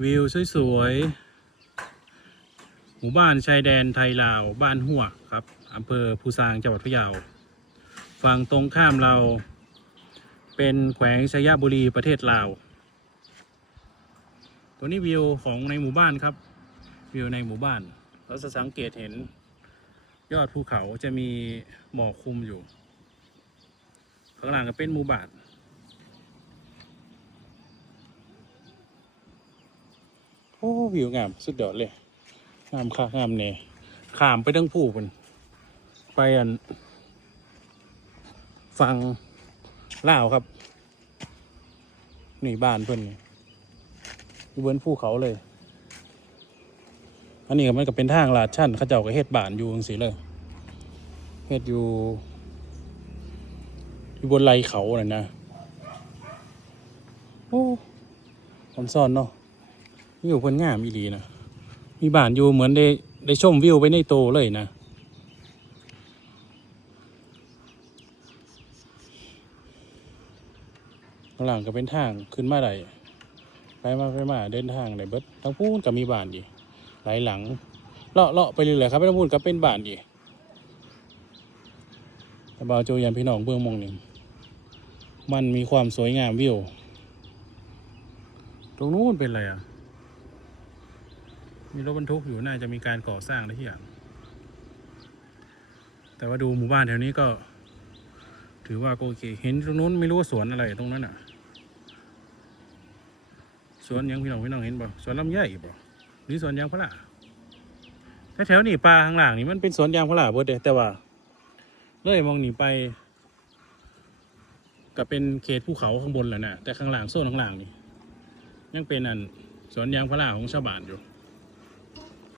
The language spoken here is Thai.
วิวสวยๆ หมู่บ้านชายแดนไทยลาว บ้านหัวครับอำเภอภูซางจังหวัดพะเยา ฝั่งตรงข้ามเรา เป็นแขวงชัยบุรีประเทศลาว ตัวนี้วิวของในหมู่บ้านครับ วิวในหมู่บ้าน เราจะสังเกตเห็นยอดภูเขาจะมีหมอกคลุมอยู่ ข้างหลังก็เป็นหมู่บ้าน อ้วิวงามสุดยอดเลยงามค่างามเนี่ยขามไปทั้งผู้เป็นไปอันฟังล่าวครับ นี่บ้านเพื่อนอยู่บนภูเขาเลย อันนี้ก็มันก็เป็นทางลาดชั้นเขาเจ้าก็เฮ็ดบ้านอยู่จังซี่เลยเฮ็ดอยู่ อยู่บนไหลเขาน่ะนะโอ้มันซ่อนเนาะ วิวเพิ่นงามอีหลีนะมีบ้านอยู่เหมือนได้ได้ชมวิวไปในโตเลยนะข้างหลังก็เป็นทางขึ้นมาได้ไปมาไปมาเดินทางได้เบิดทั้งพูนก็มีบ้านดีหลายหลังเลาะเลาะไปเรื่อยๆครับทั้งพูนก็เป็นบ้านดีแต่บ่าวโจยันพี่น้องเบื้องมองหนึ่งมันมีความสวยงามวิว ตรงนู้นเป็นอะไรอะ มีรถบรรทุกอยู่น่าจะมีการก่อสร้างอะไรที่อย่าง แต่ว่าดูหมู่บ้านแถวนี้ก็ ถือว่าโอเคเห็นตรงนู้นไม่รู้ว่าสวนอะไรตรงนั้นอะ สวนยังพี่น้องพี่น้องเห็นบ่สวนลำไยบ่หรือสวนยางพาราแถวนี่ป่าข้างหลังนี่มันเป็นสวนยางพาราเบิดเดแต่ว่าเลยมองหนีไปก็เป็นเขตภูเขาข้างบนแหละนะแต่ข้างหลังโซนข้างหลังนี่ยังเป็นอันสวนยางพาราของชาวบ้านอยู่